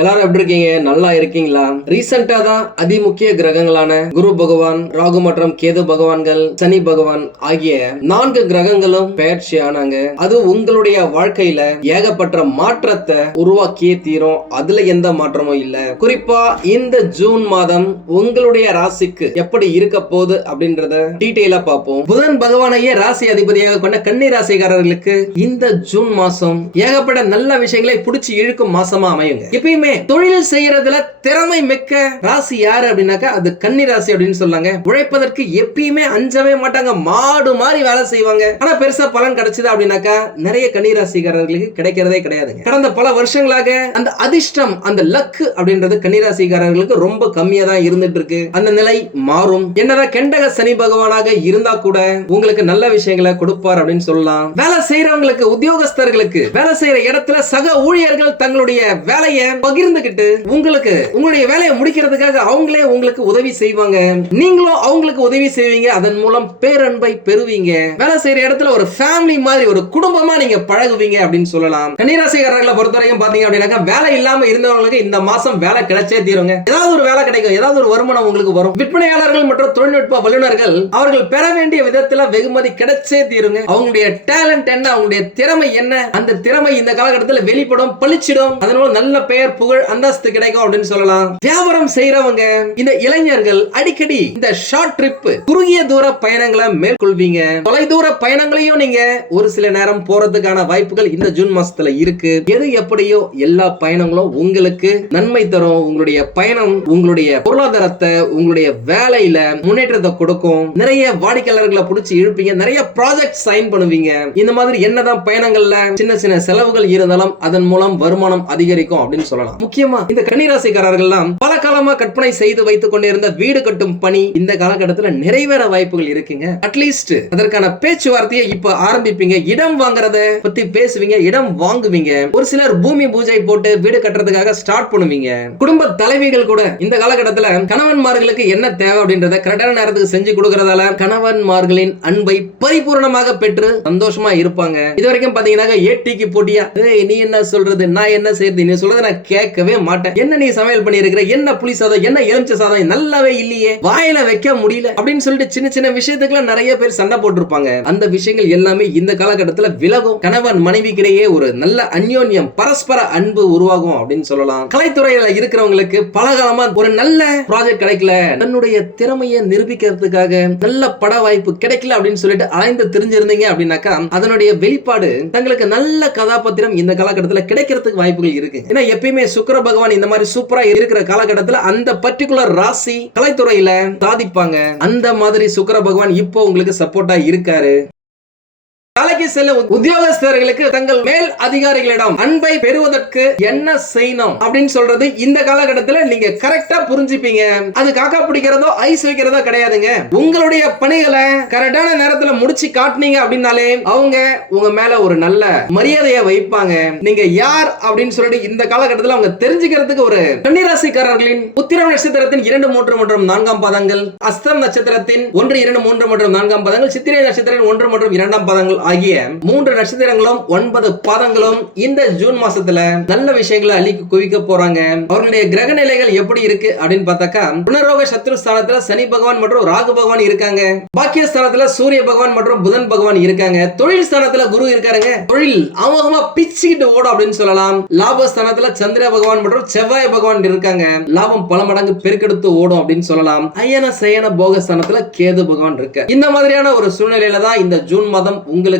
எல்லாரும் எப்படி இருக்கீங்க? நல்லா இருக்கீங்களா? ரீசெண்டா தான் அதிமுக்கிய கிரகங்களான குரு பகவான் ராகு மற்றும் கேது பகவான்கள் சனி பகவான் ஆகிய நான்கு கிரகங்களும் பெயர்ச்சி ஆனாங்க. அது உங்களுடைய வாழ்க்கையில ஏகப்பட்ட மாற்றத்தை உருவாக்கியே தீரும். அதுல எந்த மாற்றமும் இல்ல. குறிப்பா இந்த ஜூன் மாதம் உங்களுடைய ராசிக்கு எப்படி இருக்க போகுது அப்படின்றத டீட்டெயிலா பார்ப்போம். புதன் பகவானையே ராசி அதிபதியாக கொண்ட கன்னி ராசிக்காரர்களுக்கு இந்த ஜூன் மாசம் ஏகப்பட்ட நல்ல விஷயங்களை புடிச்சு இழுக்கும் மாசமா அமையுங்க. எப்பயுமே தொழில் செய்யறதுல திறமை மிக்க ராசி யாரு அப்படின்னாக்கா அது கன்னி ராசி அப்படின்னு சொல்லாங்க. உழைப்பதற்கு எப்பயுமே அஞ்சவே மாட்டாங்க. மாடு மாதிரி வேலை செய்வாங்க. ஆனா பெருசா பலன் கிடைச்சது அப்படின்னாக்கா நிறைய கன்னி ராசிக்காரர்களுக்கு கிடைக்கிறதே கிடையாதுங்க. கடந்த பல வருஷங்களாக அந்த அதிர்ஷ்டம் அந்த லக்கு அப்படின்றது கன்னி ராசிக்காரர்களுக்கு ரொம்ப கம்மியா தான் இருந்துட்டு இருக்கு அந்த நிலை மாறும். என்னதான் கெண்டக சனி பகவானாக இருந்தா கூட உங்களுக்கு நல்ல விஷயங்களை கொடுப்பார் அப்படின்னு சொல்லலாம். வேலை செய்யறவங்களுக்கு உத்தியோகஸ்தர்களுக்கு வேலை செய்யற இடத்துல சக ஊழியர்கள் தங்களுடைய வேலையை பகிர்ந்துகிட்டு உங்களுக்கு உங்களுடைய வேலையை முடிக்கிறதுக்காக அவங்களே உங்களுக்கு உதவி செய்வாங்க. நீங்களும் அவங்களுக்கு உதவி செய்வீங்க. அதன் மூலம் பேரன்பை பெறுவீங்க. வேலை செய்யற இடத்துல ஒரு ஃபேமிலி மாதிரி ஒரு குடும்பமா நீங்க பழகுவீங்க அப்படின்னு சொல்லலாம். கன்னிராசிக்காரர்களை பொறுத்த வரைக்கும் பாத்தீங்க அப்படின்னாக்கா வேலை இல்லாம இருந்தவங்களுக்கு இந்த மாசம் வேலை கிடைச்சே தீருங்க. ஏதாவது ஒரு வேலை கிடைக்கும் ஏதாவது ஒரு வருமானம் உங்களுக்கு வரும். விற்பனையாளர்கள் மற்றும் தொழில்நுட்ப வல்லுநர்கள் அவர்கள் பெற வேண்டிய விதத்துல வெகுமதி கிடைச்சே தீருங்க. அவங்களுடைய டேலண்ட் என்ன? அவங்களுடைய திறமை என்ன? அந்த திறமை இந்த காலகட்டத்தில் வெளிப்படும் பளிச்சிடும். அதனால நல்ல பெயர் புகழ் அந்தஸ்து கிடைக்கும் அப்படின்னு சொல்லலாம். வியாபாரம் செய்யறவங்க இந்த இளைஞர்கள் அடிக்கடி இந்த ஷார்ட் ட்ரிப் குறுகிய தூர பயணங்களை மேற்கொள்வீங்க. தொலைதூர பயணங்களையும் நீங்க ஒரு சில நேரம் போறதுக்கான வாய்ப்புகள் இந்த ஜூன் மாசத்துல இருக்கு. எது எப்படியோ எல்லா பயணங்களும் உங்களுக்கு நன்மை தரும். உங்களுடைய பயணம் உங்களுடைய பொருளாதாரத்தை உங்களுடைய வேலையில முன்னேற்றத்தை கொடுக்கும். நிறைய வாடிக்கையாளர்களை பிடிச்சி இழுப்பீங்க. நிறைய ப்ராஜெக்ட் சைன் பண்ணுவீங்க. இந்த மாதிரி என்னதான் பயணங்கள்ல சின்ன சின்ன செலவுகள் இருந்தாலும் அதன் மூலம் வருமானம் அதிகரிக்கும் அப்படின்னு சொல்லலாம். முக்கியமா இந்த கன்னிராசிக்காரர்கள்லாம் பல காலமா கற்பனை செய்து வைத்துக் கொண்டிருந்த வீடு கட்டும் பணி இந்த காலகட்டத்தில் நிறைவேற வாய்ப்புகள் இருக்குங்க. அட்லீஸ்ட் அதற்கான பேச்சுவார்த்தையை இப்ப ஆரம்பிப்பீங்க. இடம் வாங்குறத பத்தி பேசுவீங்க இடம் வாங்குவீங்க. ஒரு சிலர் பூமி பூஜை போட்டு வீடு கட்டுறதுக்காக ஸ்டார்ட் பண்ணுவீங்க. குடும்ப தலைவிகள் கூட இந்த காலகட்டத்தில் கணவன்மார்களுக்கு என்ன தேவை அப்படின்றத கரெக்டான நேரத்துக்கு செஞ்சு கொடுக்கறதால கணவன்மார்களின் அன்பை பரிபூர்ணமாக பெற்று சந்தோஷமா இருப்பாங்க. இது வரைக்கும் பாத்தீங்கன்னா ஏட்டிக்கு போட்டியா ஏய் நீ என்ன சொல்றது? நான் என்ன செய்யறது நீ சொல்றதை நான் கேட்கவே மாட்டேன். என்ன நீ சமையல் பண்ணியிருக்கிற? என்ன புளி சாதம்? என்ன எலுமிச்சை சாதம்? நல்லாவே இல்லையே. வாயில வைக்க முடியல. அப்படின்னு சொல்லிட்டு சின்ன சின்ன விஷயத்துக்குலாம் நிறைய பேர் சண்டை போட்டிருப்பாங்க. அந்த விஷயங்கள் எல்லாமே இந்த காலகட்டத்துல விலகும். கணவன் மனைவிக்கிடையே ஒரு நல்ல அந்யோன்யம் பரஸ்பர அன்பு உருவாகும் அப்படின்னு சொல்லலாம். கலைத்துறையில இருக்கிறவங்களுக்கு பல காலமா ஒரு நல்ல ப்ராஜெக்ட் கிடைக்கல. தன்னுடைய திறமையை நிரூபிக்கிறதுக்காக நல்ல பட வாய்ப்பு கிடைக்கல அப்படின்னு சொல்லிட்டு அலைந்து தெரிஞ்சிருந்தீங்க அப்படின்னாக்கா அதனுடைய வெளிப்பாடு தங்களுக்கு நல்ல கதாபாத்திரம் இந்த காலகட்டத்தில் கிடைக்கிறதுக்கு வாய்ப்புகள் இருக்கு. ஏன்னா எப்பயுமே சுக்கர பகவான் இந்த மாதிரி சூப்பரா இருக்கிற காலகட்டத்தில் அந்த பர்டிகுலர் ராசி கலைத்துறையில சாதிப்பாங்க. அந்த மாதிரி சுக்கர பகவான் இப்போ உங்களுக்கு சப்போர்ட்டா இருக்காரு. வேலைக்கு செல்லும் உத்தியோகஸ்தர்களுக்கு தங்கள் மேல் அதிகாரிகளிடம் அன்பை பெறுவதற்கு என்ன செய்யணும் அப்படின்னு சொல்றது இந்த காலகட்டத்தில் நீங்க கரெக்டா புரிஞ்சுப்பீங்க. அது காக்கா பிடிக்கிறதோ ஐஸ் வைக்கிறதோ கிடையாதுங்க. உங்களுடைய பணிகளை கரெக்டான நேரத்துல முடிச்சு காட்டுனீங்க அப்படின்னாலே அவங்க உங்க மேல ஒரு நல்ல மரியாதையை வைப்பாங்க. நீங்க யார் அப்படின்னு சொல்லிட்டு இந்த காலகட்டத்தில் அவங்க தெரிஞ்சுக்கிறதுக்கு ஒரு கன்னிராசிக்காரர்களின் உத்திரம் நட்சத்திரத்தின் இரண்டு மூன்று மற்றும் நான்காம் பாதங்கள் அஸ்தம் நட்சத்திரத்தின் ஒன்று இரண்டு மூன்று மற்றும் நான்காம் பாதங்கள் சித்திரை நட்சத்திரத்தின் ஒன்று மற்றும் இரண்டாம் பாதங்கள் ஆகிய மூன்று நட்சத்திரங்களும் ஒன்பது பாதங்களும் இந்த ஜூன் மாசத்துல நல்ல விஷயங்களை அள்ளி குவிக்க போறாங்க. அவர்களுடைய கிரக நிலைகள் எப்படி இருக்கு அப்படின்னு பார்த்தாக்கா புனரோக சத்ரு ஸ்தானத்துல சனி பகவான் மற்றும் ராகு பகவான் இருக்காங்க. பாக்கிய ஸ்தானத்துல சூரிய பகவான் மற்றும் புதன் பகவான் இருக்காங்க. தொழில் ஸ்தானத்துல குரு இருக்காருங்க. தொழில் அமோகமா பிச்சுக்கிட்டு ஓடும் அப்படின்னு சொல்லலாம். லாப ஸ்தானத்துல சந்திர பகவான் மற்றும் செவ்வாய் பகவான் இருக்காங்க. லாபம் பல மடங்கு பெருக்கெடுத்து ஓடும் அப்படின்னு சொல்லலாம். அயன சயன போக ஸ்தானத்துல கேது பகவான் இருக்கு இந்த மாதிரியான ஒரு சூழ்நிலையில தான் இந்த ஜூன் மாதம் உங்களுக்கு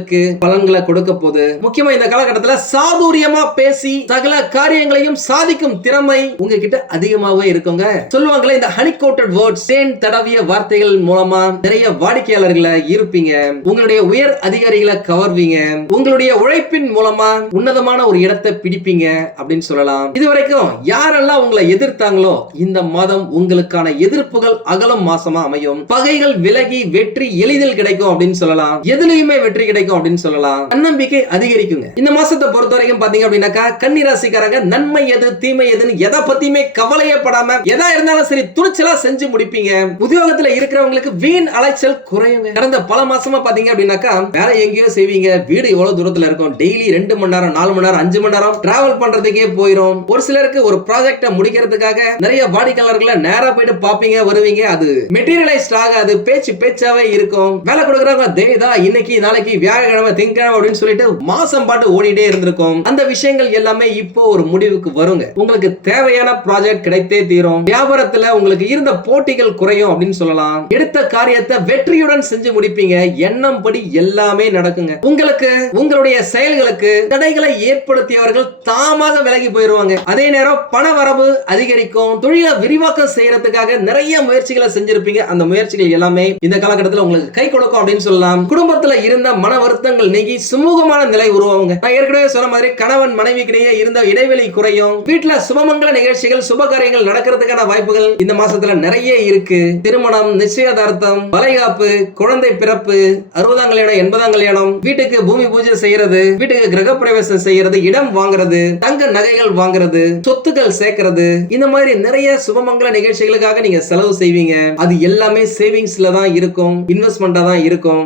பலன்களை கொடுக்க போகுது. முக்கியமா இந்த காலகட்டத்துல சாதுரியமா பேசி சகல காரியங்களையும் சாதிக்கும் திறமை உங்ககிட்ட அதிகமாகவே இருக்குங்க. சொல்லுவாங்களே இந்த ஹனி கோட்டட் வேர்ட்ஸ் தேன் தடவிய வார்த்தைகள் மூலமா நிறைய வாடிக்கையாளர்களை இருப்பீங்க உங்களுடைய உயர் அதிகாரிகளை கவர்வீங்க. உங்களுடைய உழைப்பின் மூலமா உன்னதமான ஒரு இடத்தை பிடிப்பீங்க அப்படின்னு சொல்லலாம். இதுவரைக்கும் யாரெல்லாம் உங்களை எதிர்த்தாங்களோ இந்த மாதம் உங்களுக்கான எதிர்ப்புகள் அகலம் மாசமா அமையும். பகைகள் விலகி வெற்றி எளிதில் கிடைக்கும் அப்படின்னு சொல்லலாம். எதுலையுமே வெற்றி கிடைக்கும் கிடைக்கும் அப்படின்னு சொல்லலாம். தன்னம்பிக்கை அதிகரிக்குங்க. இந்த மாசத்தை பொறுத்த வரைக்கும் பாத்தீங்க அப்படின்னாக்கா கன்னி ராசிக்காரங்க நன்மை எது தீமை எதுன்னு எதை பத்தியுமே கவலையப்படாம எதா இருந்தாலும் சரி துணிச்சலா செஞ்சு முடிப்பீங்க. உத்தியோகத்துல இருக்கிறவங்களுக்கு வீண் அலைச்சல் குறையுங்க. கடந்த பல மாசமா பாத்தீங்க அப்படின்னாக்கா வேற எங்கேயோ செய்வீங்க. வீடு எவ்வளவு தூரத்துல இருக்கும்? டெய்லி ரெண்டு மணி நேரம் நாலு மணி நேரம் அஞ்சு மணி நேரம் டிராவல் பண்றதுக்கே போயிரும். ஒரு சிலருக்கு ஒரு ப்ராஜெக்ட முடிக்கிறதுக்காக நிறைய வாடிக்கையாளர்களை நேரா போயிட்டு பாப்பீங்க வருவீங்க. அது மெட்டீரியலைஸ்ட் ஆகாது. பேச்சு பேச்சாவே இருக்கும். வேலை கொடுக்குறவங்க தேதா இன்னைக்கு நாளைக்கு வியாழக்கிழமை திங்கக்கிழமை அப்படின்னு சொல்லிட்டு மாசம் பாட்டு ஓடிட்டே இருந்திருக்கும். அந்த விஷயங்கள் எல்லாமே இப்போ ஒரு முடிவுக்கு வருங்க. உங்களுக்கு தேவையான ப்ராஜெக்ட் கிடைத்தே தீரும். வியாபாரத்துல உங்களுக்கு இருந்த போட்டிகள் குறையும் அப்படின்னு சொல்லலாம். எடுத்த காரியத்தை வெற்றியுடன் செஞ்சு முடிப்பீங்க. எண்ணம் படி எல்லாமே நடக்குங்க. உங்களுக்கு உங்களுடைய செயல்களுக்கு தடைகளை ஏற்படுத்தியவர்கள் தாமாக விலகி போயிருவாங்க. அதே நேரம் பண வரவு அதிகரிக்கும். தொழிலை விரிவாக்கம் செய்யறதுக்காக நிறைய முயற்சிகளை செஞ்சிருப்பீங்க. அந்த முயற்சிகள் எல்லாமே இந்த காலகட்டத்தில் உங்களுக்கு கை கொடுக்கும் அப்படின்னு சொல்லலாம். குடும்பத்துல இருந்த மன வருத்தங்கள் நீங்கி சுமூகமான நிலை உருவாகுங்க. நான் ஏற்கனவே சொன்ன மாதிரி கணவன் மனைவிக்கிடையே இருந்த இடைவெளி குறையும். வீட்டுல சுபமங்கல நிகழ்ச்சிகள் சுப காரியங்கள் நடக்கிறதுக்கான வாய்ப்புகள் இந்த மாசத்துல நிறைய இருக்கு. திருமணம் நிச்சயதார்த்தம் வளைகாப்பு குழந்தை பிறப்பு அறுபதாம் கல்யாணம் எண்பதாம் கல்யாணம் வீட்டுக்கு பூமி பூஜை செய்யறது வீட்டுக்கு கிரக பிரவேசம் செய்யறது இடம் வாங்குறது தங்க நகைகள் வாங்குறது சொத்துக்கள் சேர்க்கறது. இந்த மாதிரி நிறைய சுபமங்கல நிகழ்ச்சிகளுக்காக நீங்க செலவு செய்வீங்க. அது எல்லாமே சேவிங்ஸ்ல தான் இருக்கும் இன்வெஸ்ட்மெண்டா தான் இருக்கும்.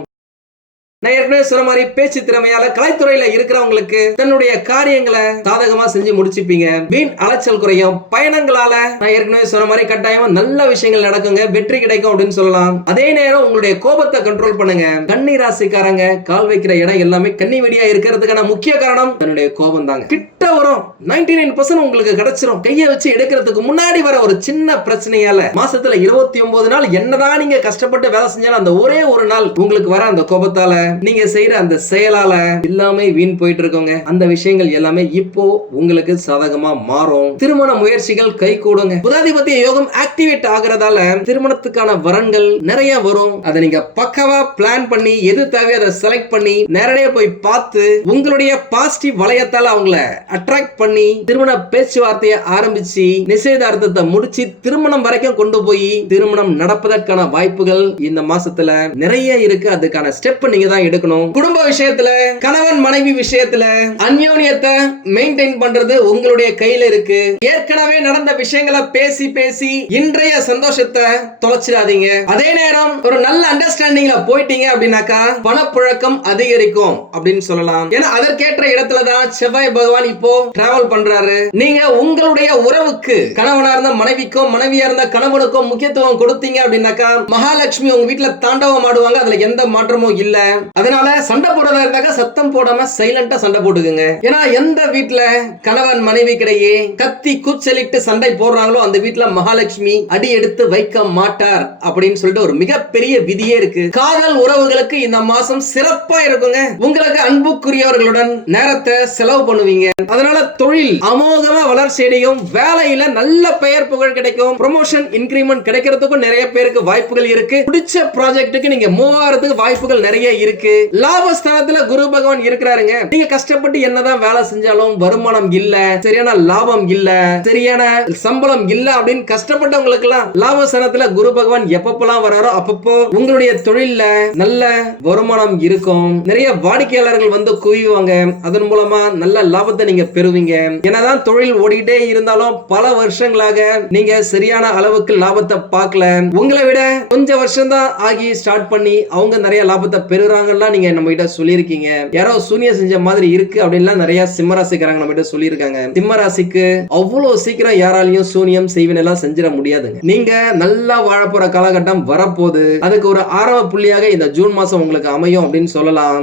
நான் ஏற்கனவே சொன்ன மாதிரி பேச்சு திறமையால கலைத்துறையில இருக்கிறவங்களுக்கு தன்னுடைய காரியங்களை சாதகமா செஞ்சு முடிச்சுப்பீங்க. வீண் அலைச்சல் குறையும். பயணங்களால நான் ஏற்கனவே சொன்ன மாதிரி கட்டாயமா நல்ல விஷயங்கள் நடக்குங்க. வெற்றி கிடைக்கும் அப்படின்னு சொல்லலாம். அதே நேரம் உங்களுடைய கோபத்தை கண்ட்ரோல் பண்ணுங்க. கன்னி ராசிக்காரங்க கால் வைக்கிற இடம் எல்லாமே கன்னி வெடியா இருக்கிறதுக்கான முக்கிய காரணம் தன்னுடைய கோபம் தாங்க கிட்ட வரும். நைன்டி நைன் பர்சன்ட் உங்களுக்கு கிடைச்சிரும். கையை வச்சு எடுக்கிறதுக்கு முன்னாடி வர ஒரு சின்ன பிரச்சனையால மாசத்துல இருபத்தி ஒன்பது நாள் என்னதான் நீங்க கஷ்டப்பட்டு வேலை செஞ்சாலும் அந்த ஒரே ஒரு நாள் உங்களுக்கு வர அந்த கோபத்தால நீங்க செய்யற அந்த செயலால எல்லாமே வீண் போயிட்டு இருக்கோங்க அந்த விஷயங்கள் எல்லாமே இப்போ உங்களுக்கு சாதகமா மாறும். திருமண முயற்சிகள் கை கூடுங்க. புதாதிபத்திய யோகம் ஆக்டிவேட் ஆகுறதால திருமணத்துக்கான வரன்கள் நிறைய வரும். அதை நீங்க பக்கவா பிளான் பண்ணி எது தேவையோ அதை செலக்ட் பண்ணி நேரடியா போய் பார்த்து உங்களுடைய பாசிட்டிவ் வளையத்தால அவங்கள அட்ராக்ட் பண்ணி திருமண பேச்சுவார்த்தையை ஆரம்பிச்சு நிச்சயதார்த்தத்தை முடிச்சு திருமணம் வரைக்கும் கொண்டு போய் திருமணம் நடப்பதற்கான வாய்ப்புகள் இந்த மாசத்துல நிறைய இருக்கு. அதுக்கான ஸ்டெப் நீங்க தான் எடுக்கணும். குடும்ப விஷயத்துல கணவன் மனைவி விஷயத்துல அந்யோன்யத்தை மெயின்டைன் பண்றது உங்களுடைய கையில இருக்கு. ஏற்கனவே நடந்த விஷயங்களை பேசி பேசி இன்றைய சந்தோஷத்தை தொலைச்சிடாதீங்க. அதே நேரம் ஒரு நல்ல அண்டர்ஸ்டாண்டிங்ல போயிட்டீங்க அப்படின்னாக்கா பணப்புழக்கம் அதிகரிக்கும் அப்படின்னு சொல்லலாம். ஏன்னா அதற்கேற்ற இடத்துல தான் செவ்வாய் பகவான் இப்போ டிராவல் பண்றாரு. நீங்க உங்களுடைய உறவுக்கு கணவனா இருந்த மனைவிக்கும் மனைவியா இருந்த கணவனுக்கும் முக்கியத்துவம் கொடுத்தீங்க அப்படின்னாக்கா மகாலட்சுமி உங்க வீட்டுல தாண்டவம் ஆடுவாங்க. அதுல எந்த மாற்றமும் இல்ல. அதனால சண்டை போடுறதா இருந்தாக்க சத்தம் போடாம சைலண்டா சண்டை போட்டுக்குங்க. ஏன்னா எந்த வீட்டுல கணவன் மனைவி கிடையே கத்தி கூச்சலிட்டு சண்டை போடுறாங்களோ அந்த வீட்டுல மகாலட்சுமி அடி எடுத்து வைக்க மாட்டார் அப்படின்னு சொல்லிட்டு ஒரு மிகப்பெரிய விதியே இருக்கு. காதல் உறவுகளுக்கு இந்த மாசம் சிறப்பா இருக்குங்க. உங்களுக்கு அன்புக்குரியவர்களுடன் நேரத்தை செலவு பண்ணுவீங்க. அதனால தொழில் அமோகமா வளர்ச்சி அடையும் வேலையில நல்ல பெயர் புகழ் கிடைக்கும். ப்ரொமோஷன் இன்கிரிமெண்ட் கிடைக்கிறதுக்கும் நிறைய பேருக்கு வாய்ப்புகள் இருக்கு. பிடிச்ச ப்ராஜெக்ட்டுக்கு நீங்க மூவ் வாய்ப்புகள் நிறைய இருக்கு. லாபஸ்தானத்துல குரு பகவான் இருக்கிறாருங்க. நீங்க கஷ்டப்பட்டு என்னதான் வேலை செஞ்சாலும் வருமானம் இல்ல சரியான லாபம் இல்ல சரியான சம்பளம் இல்ல அப்படின்னு கஷ்டப்பட்டவங்களுக்கு எல்லாம் லாபஸ்தானத்துல குரு பகவான் எப்பப்பெல்லாம் வராரோ அப்பப்போ உங்களுடைய தொழில்ல நல்ல வருமானம் இருக்கும். நிறைய வாடிக்கையாளர்கள் வந்து குவிவாங்க. அதன் மூலமா நல்ல லாபத்தை நீங்க பெறுவீங்க. என்னதான் தொழில் ஓடிட்டே இருந்தாலும் பல வருஷங்களாக நீங்க சரியான அளவுக்கு லாபத்தை பார்க்கல. உங்களை விட கொஞ்சம் வருஷம் தான் ஆகி ஸ்டார்ட் பண்ணி அவங்க நிறைய லாபத்தை பெறுறாங்கலாம் நீங்க நம்ம கிட்ட சொல்லியிருக்கீங்க. யாரோ சூனிய செஞ்ச மாதிரி இருக்கு அப்படின்லாம் நிறைய சிம்மராசிக்காரங்க நம்ம கிட்ட சொல்லியிருக்காங்க. சிம்மராசிக்கு அவ்வளவு சீக்கிரம் யாராலையும் சூனியம் செய்வினை எல்லாம் செஞ்சிட முடியாதுங்க. நீங்க நல்லா வாழ போற காலகட்டம் வரப்போகுது. அதுக்கு ஒரு ஆரம்ப புள்ளியாக இந்த ஜூன் மாசம் உங்களுக்கு அமையும் அப்படின்னு சொல்லலாம்.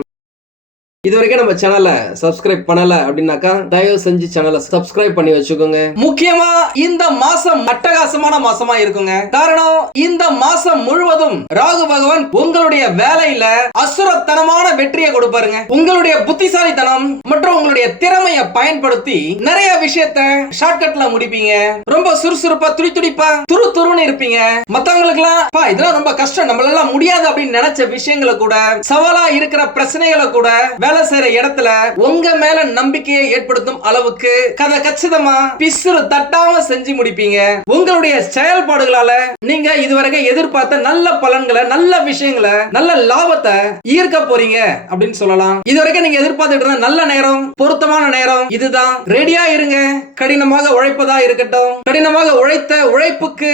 இது வரைக்கும் நம்ம சேனலை சப்ஸ்கிரைப் பண்ணல அப்படின்னாக்கா தயவு செஞ்சு சேனலை சப்ஸ்கிரைப் பண்ணி வச்சுக்கோங்க. முக்கியமா இந்த மாசம் அட்டகாசமான மாசமா இருக்குங்க. காரணம் இந்த மாசம் முழுவதும் ராகு பகவான் உங்களுடைய வேலையில அசுரத்தனமான வெற்றியை கொடுப்பாருங்க. உங்களுடைய புத்திசாலித்தனம் மற்றும் உங்களுடைய திறமைய பயன்படுத்தி நிறைய விஷயத்த ஷார்ட்கட்ல முடிப்பீங்க. ரொம்ப சுறுசுறுப்பா துடி துடிப்பா துரு துருன்னு இருப்பீங்க. மத்தவங்களுக்கு எல்லாம் இதெல்லாம் ரொம்ப கஷ்டம். நம்மளால முடியாது அப்படின்னு நினைச்ச விஷயங்களை கூட சவாலா இருக்கிற பிரச்சனைகளை கூட வேலை செய்யற இடத்துல உங்க மேல நம்பிக்கையை ஏற்படுத்தும் அளவுக்கு கதை கச்சிதமா பிசுறு தட்டாம செஞ்சு முடிப்பீங்க. உங்களுடைய செயல்பாடுகளால நீங்க இதுவரைக்கும் எதிர்பார்த்த நல்ல பலன்களை நல்ல விஷயங்களை நல்ல லாபத்தை ஈர்க்க போறீங்க அப்படின்னு சொல்லலாம். இதுவரைக்கும் நீங்க எதிர்பார்த்துட்டு இருந்த நல்ல நேரம் பொருத்தமான நேரம் இதுதான். ரெடியா இருங்க. கடினமாக உழைப்பதா இருக்கட்டும். கடினமாக உழைத்த உழைப்புக்கு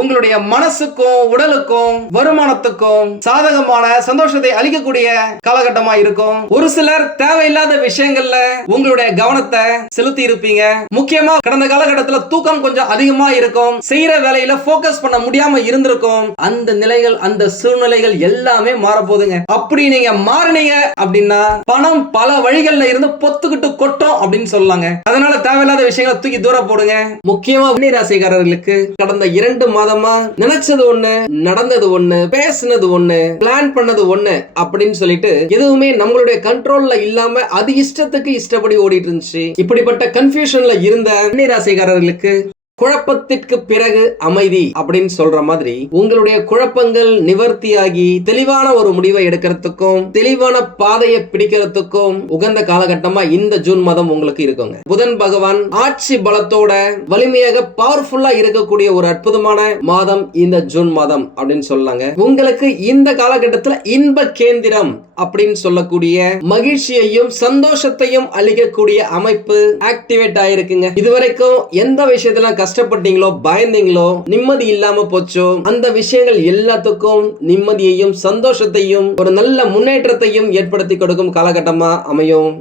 உங்களுடைய மனசுக்கும் உடலுக்கும் வருமானத்துக்கும் சாதகமான சந்தோஷத்தை அளிக்கக்கூடிய காலகட்டமா இருக்கும். ஒரு சிலர் தேவையில்லாத விஷயங்கள்ல உங்களுடைய கவனத்தை செலுத்தி இருப்பீங்க. முக்கியமா கடந்த காலகட்டத்துல தூக்கம் கொஞ்சம் அதிகமா இருக்கும். செய்யற வேலையில போக்கஸ் பண்ண முடியாம இருந்திருக்கும். அந்த நிலைகள் அந்த சூழ்நிலைகள் எல்லாமே மாறப்போகுதுங்க. அப்படி நீங்க மாறினீங்க அப்படின்னா பணம் பல வழிகள்ல இருந்து பொத்துக்கிட்டு கொட்டும் அப்படின்னு சொல்லலாங்க. அதனால தேவையில்லாத விஷயங்களை தூக்கி தூர போடுங்க. முக்கியமா ராசிக்காரர்களுக்கு கடந்த இரண்டு மாதமா நினைச்சது ஒண்ணு நடந்தது ஒண்ணு பேசுனது ஒண்ணு பிளான் பண்ணது ஒண்ணு அப்படின்னு சொல்லிட்டு எதுவுமே நம்மளுடைய கண்ட்ரோல்ல இல்லாம அது இஷ்டத்துக்கு இஷ்டப்படி ஓடிட்டு இருந்துச்சு. இப்படிப்பட்ட கன்ஃபியூஷன்ல இருந்த கன்னி ராசிக்காரர்களுக்கு குழப்பத்திற்கு பிறகு அமைதி அப்படின்னு சொல்ற மாதிரி உங்களுடைய குழப்பங்கள் நிவர்த்தியாகி தெளிவான ஒரு முடிவை எடுக்கிறதுக்கும் தெளிவான பாதையை பிடிக்கிறதுக்கும் உகந்த காலகட்டமா இந்த ஜூன் மாதம் உங்களுக்கு இருக்குங்க. புதன் பகவான் ஆட்சி பலத்தோட வலிமையாக பவர்ஃபுல்லா இருக்கக்கூடிய ஒரு அற்புதமான மாதம் இந்த ஜூன் மாதம் அப்படின்னு சொல்லாங்க உங்களுக்கு இந்த காலகட்டத்துல இன்ப கேந்திரம் அப்படின்னு சொல்லக்கூடிய மகிழ்ச்சியையும் சந்தோஷத்தையும் அளிக்கக்கூடிய அமைப்பு ஆக்டிவேட் ஆயிருக்குங்க. இதுவரைக்கும் எந்த விஷயத்துல கஷ்டப்பட்டீங்களோ பயந்தீங்களோ நிம்மதி இல்லாம போச்சோ அந்த விஷயங்கள் எல்லாத்துக்கும் நிம்மதியையும் சந்தோஷத்தையும் ஒரு நல்ல முன்னேற்றத்தையும் ஏற்படுத்தி கொடுக்கும் காலகட்டமா அமையும்.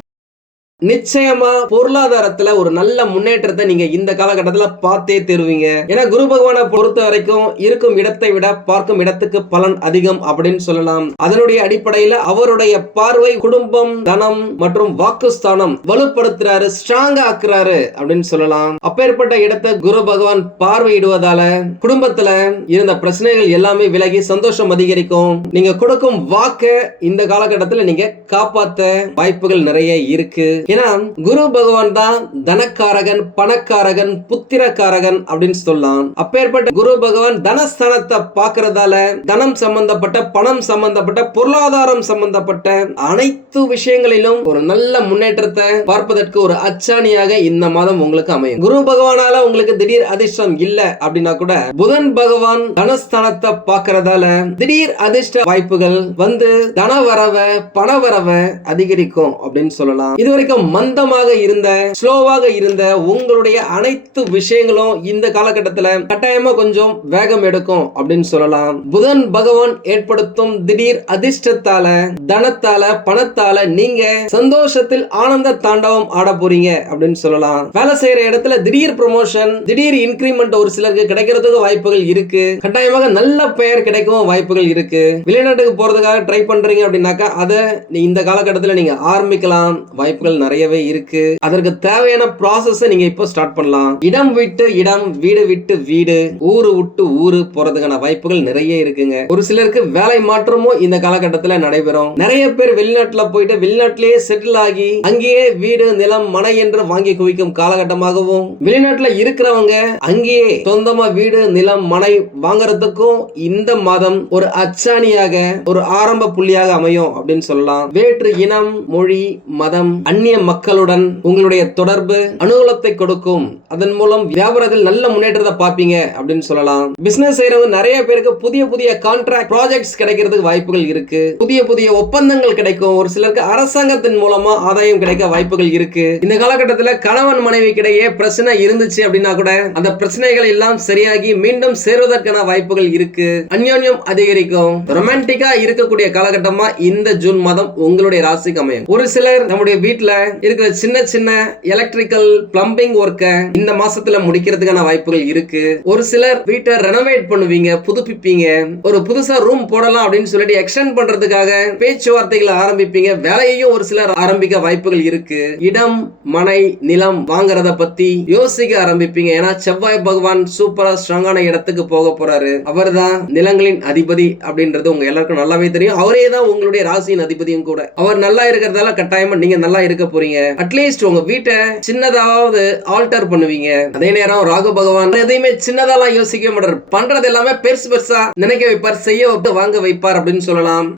நிச்சயமா பொருளாதாரத்துல ஒரு நல்ல முன்னேற்றத்தை நீங்க இந்த காலகட்டத்துல பார்த்தே தருவீங்க. ஏன்னா குரு பகவானை பொறுத்த வரைக்கும் இருக்கும் இடத்தை விட பார்க்கும் இடத்துக்கு பலன் அதிகம் அப்படின்னு சொல்லலாம். அதனுடைய அடிப்படையில அவருடைய பார்வை குடும்பம் தனம் மற்றும் வாக்குஸ்தானம் வலுப்படுத்துறாரு ஸ்ட்ராங்கா ஆக்குறாரு அப்படின்னு சொல்லலாம். அப்பேற்பட்ட இடத்தை குரு பகவான் பார்வையிடுவதால குடும்பத்துல இருந்த பிரச்சனைகள் எல்லாமே விலகி சந்தோஷம் அதிகரிக்கும். நீங்க கொடுக்கும் வாக்க இந்த காலகட்டத்துல நீங்க காப்பாத்த வாய்ப்புகள் நிறைய இருக்கு. ஏன்னா குரு பகவான் தான் தனக்காரகன் பணக்காரகன் புத்திரக்காரகன் அப்படின்னு சொல்லலாம். அப்பேற்பட்ட குரு பகவான் தனஸ்தானத்தை பார்க்கறதால தனம் சம்பந்தப்பட்ட பணம் சம்பந்தப்பட்ட பொருளாதாரம் சம்பந்தப்பட்ட அனைத்து விஷயங்களிலும் ஒரு நல்ல முன்னேற்றத்தை பார்ப்பதற்கு ஒரு அச்சாணியாக இந்த மாதம் உங்களுக்கு அமையும். குரு பகவானால உங்களுக்கு திடீர் அதிர்ஷ்டம் இல்ல அப்படின்னா கூட புதன் பகவான் தனஸ்தானத்தை பார்க்கறதால திடீர் அதிர்ஷ்ட வாய்ப்புகள் வந்து தனவரவ பணவரவ அதிகரிக்கும் அப்படின்னு சொல்லலாம். மந்தமாக இருந்த ஸ்லோவாக இருந்த உங்களுடைய அனைத்து விஷயங்களும் இந்த காலகட்டத்துல கட்டாயமா கொஞ்சம் வேகம் எடுக்கும் அப்படின்னு சொல்லலாம். புதன் பகவான் ஏற்படுத்தும் திடீர் அதிர்ஷ்டத்தால தனத்தால பணத்தால நீங்க சந்தோஷத்தில் ஆனந்த தாண்டவம் ஆட போறீங்க அப்படின்னு சொல்லலாம். வேலை செய்யற இடத்துல திடீர் ப்ரொமோஷன் திடீர் இன்கிரிமெண்ட் ஒரு சிலருக்கு கிடைக்கிறதுக்கு வாய்ப்புகள் இருக்கு. கட்டாயமாக நல்ல பெயர் கிடைக்கவும் வாய்ப்புகள் இருக்கு. வெளிநாட்டுக்கு போறதுக்காக ட்ரை பண்றீங்க அப்படின்னாக்கா அதை நீ- இந்த காலகட்டத்தில் நீங்க ஆரம்பிக்கலாம். வாய்ப்புகள் நிறையவே இருக்கு. அதற்கு தேவையான ப்ராசஸ் நீங்க இப்போ ஸ்டார்ட் பண்ணலாம். இடம் விட்டு இடம் வீடு விட்டு வீடு ஊரு விட்டு ஊரு போறதுக்கான வாய்ப்புகள் நிறைய இருக்குங்க. ஒரு சிலருக்கு வேலை மாற்றமும் இந்த காலகட்டத்துல நடைபெறும். நிறைய பேர் வெளிநாட்டுல போயிட்டு வெளிநாட்டிலேயே செட்டில் ஆகி அங்கேயே வீடு நிலம் மனை என்று வாங்கி குவிக்கும் காலகட்டமாகவும் வெளிநாட்டுல இருக்கிறவங்க அங்கேயே சொந்தமா வீடு நிலம் மனை வாங்குறதுக்கும் இந்த மாதம் ஒரு அச்சாணியாக ஒரு ஆரம்ப புள்ளியாக அமையும் அப்படின்னு சொல்லலாம். வேற்று இனம் மொழி மதம் அந்நிய மக்களுடன் உங்களுடைய தொடர்பு அனுகூலத்தை கொடுக்கும். அதன் மூலம் வியாபாரத்தில் நல்ல முன்னேற்றத்தை பார்ப்பீங்க அப்படின்னு சொல்லலாம். பிசினஸ் செய்யறது நிறைய பேருக்கு புதிய புதிய கான்ட்ராக்ட் ப்ராஜெக்ட்ஸ் கிடைக்கிறதுக்கு வாய்ப்புகள் இருக்கு. புதிய புதிய ஒப்பந்தங்கள் கிடைக்கும். ஒரு சிலருக்கு அரசாங்கத்தின் மூலமா ஆதாயம் கிடைக்க வாய்ப்புகள் இருக்கு. இந்த காலகட்டத்தில் கணவன் மனைவிக்கிடையே பிரச்சனை இருந்துச்சு அப்படின்னா கூட அந்த பிரச்சனைகள் எல்லாம் சரியாகி மீண்டும் சேருவதற்கான வாய்ப்புகள் இருக்கு. அந்யோன்யம் அதிகரிக்கும். ரொமான்டிக்கா இருக்கக்கூடிய காலகட்டமா இந்த ஜூன் மாதம் உங்களுடைய ராசிக்கு அமையும். ஒரு சிலர் நம்முடைய வீட்டுல இருக்கிற சின்ன சின்ன எலக்ட்ரிக்கல் பிளம்பிங் ஒர்க்கை இந்த மாசத்துல முடிக்கிறதுக்கான வாய்ப்புகள் இருக்கு. ஒரு சிலர் வீட்டை ரெனோவேட் பண்ணுவீங்க புதுப்பிப்பீங்க. ஒரு புதுசா ரூம் போடலாம் அப்படின்னு சொல்லிட்டு எக்ஸ்டெண்ட் பண்றதுக்காக பேச்சுவார்த்தைகளை ஆரம்பிப்பீங்க. வேலையையும் ஒரு சிலர் ஆரம்பிக்க வாய்ப்புகள் இருக்கு. இடம் மனை நிலம் வாங்குறத பத்தி யோசிக்க ஆரம்பிப்பீங்க. ஏன்னா செவ்வாய் பகவான் சூப்பரா ஸ்ட்ராங்கான இடத்துக்கு போக போறாரு. அவர்தான் நிலங்களின் அதிபதி அப்படின்றது உங்க எல்லாருக்கும் நல்லாவே தெரியும். அவரே தான் உங்களுடைய ராசியின் அதிபதியும் கூட. அவர் நல்லா இருக்கிறதால கட்டாயமா நீங்க நல்லா இருக்க போறீங்க? அட்லீஸ்ட் உங்க வீட்டை சின்னதாவது ஆல்டர் பண்ணுவீங்க. அதே நேரம் ராகு பகவான் எதையுமே சின்னதாலாம் யோசிக்க மாட்டார். பண்றது எல்லாமே பெருசு பெருசா நினைக்க வைப்பார் செய்ய வாங்க வைப்பார் அப்படின்னு சொல்லலாம்.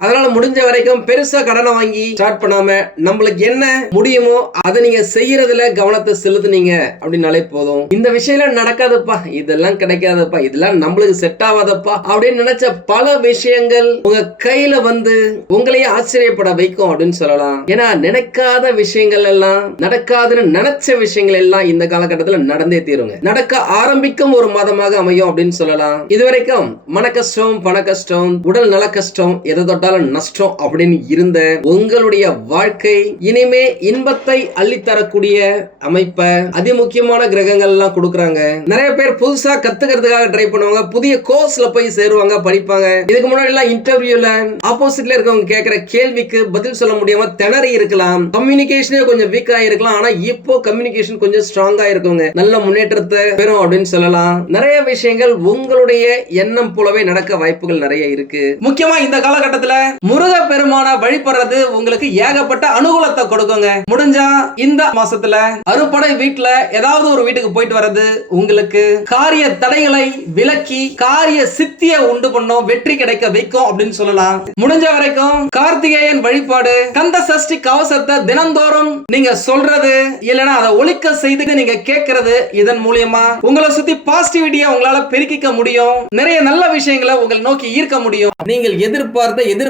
அதனால முடிஞ்ச வரைக்கும் பெருசா கடனை வாங்கி ஸ்டார்ட் பண்ணாம நம்மளுக்கு என்ன முடியுமோ அதை நீங்க செய்யறதுல கவனத்தை செலுத்துனீங்க அப்படின்னாலே போதும். இந்த விஷயம் நடக்காதப்பா இதெல்லாம் கிடைக்காதப்பா இதெல்லாம் நம்மளுக்கு செட் ஆகாதப்பா அப்படின்னு நினைச்ச பல விஷயங்கள் உங்க கையில வந்து உங்களையே ஆச்சரியப்பட வைக்கும் அப்படின்னு சொல்லலாம். ஏன்னா நினைக்காத விஷயங்கள் எல்லாம் நடக்காதுன்னு நினைச்ச விஷயங்கள் எல்லாம் இந்த காலகட்டத்துல நடந்தே தீருங்க. நடக்க ஆரம்பிக்கும் ஒரு மாதமாக அமையும் அப்படின்னு சொல்லலாம். இதுவரைக்கும் மன கஷ்டம் பண கஷ்டம் உடல் நல கஷ்டம் எதை கால நஷ்டம் அப்படின்னு இருந்த உங்களுடைய வாழ்க்கை இனிமே இன்பத்தை அள்ளித்தரக்கூடிய அமைப்பை அதிமுக்கியமான கிரகங்கள் எல்லாம் கொடுக்குறாங்க. நிறைய பேர் புதுசா கத்துக்கிறதுக்காக ட்ரை பண்ணுவாங்க புதிய கோர்ஸ்ல போய் சேருவாங்க படிப்பாங்க. இதுக்கு முன்னாடி எல்லாம் இன்டர்வியூல ஆப்போசிட்ல இருக்கவங்க கேட்கிற கேள்விக்கு பதில் சொல்ல முடியாம திணறி இருக்கலாம். கம்யூனிகேஷனே கொஞ்சம் வீக்கா இருக்கலாம் ஆனா இப்போ கம்யூனிகேஷன் கொஞ்சம் ஸ்ட்ராங்கா இருக்குங்க நல்ல முன்னேற்றத்தை பெறும் அப்படின்னு சொல்லலாம். நிறைய விஷயங்கள் உங்களுடைய எண்ணம் போலவே நடக்க வாய்ப்புகள் நிறைய இருக்கு. முக்கியமா இந்த காலகட்டத்துல முருக பெருமான வழிபடுறது உங்களுக்கு ஏகப்பட்ட அனுகூலத்தை கொடுக்குங்க. முடிஞ்சா இந்த மாசத்துல அறுபடை வீட்டுல ஏதாவது ஒரு வீட்டுக்கு போயிட்டு வர்றது உங்களுக்கு காரிய தடைகளை விலக்கி காரிய சித்திய உண்டு பண்ணும் வெற்றி கிடைக்க வைக்கும் அப்படின்னு சொல்லலாம். முடிஞ்ச வரைக்கும் கார்த்திகேயன் வழிபாடு கந்த சஷ்டி கவசத்தை தினந்தோறும் நீங்க சொல்றது இல்லைன்னா அதை ஒழிக்க செய்து நீங்க கேட்கறது இதன் மூலியமா உங்களை சுத்தி பாசிட்டிவிட்டியை உங்களால பெருக்கிக்க முடியும். நிறைய நல்ல விஷயங்களை உங்களை நோக்கி ஈர்க்க முடியும். நீங்கள் எதிர்பார்த்த எதிர்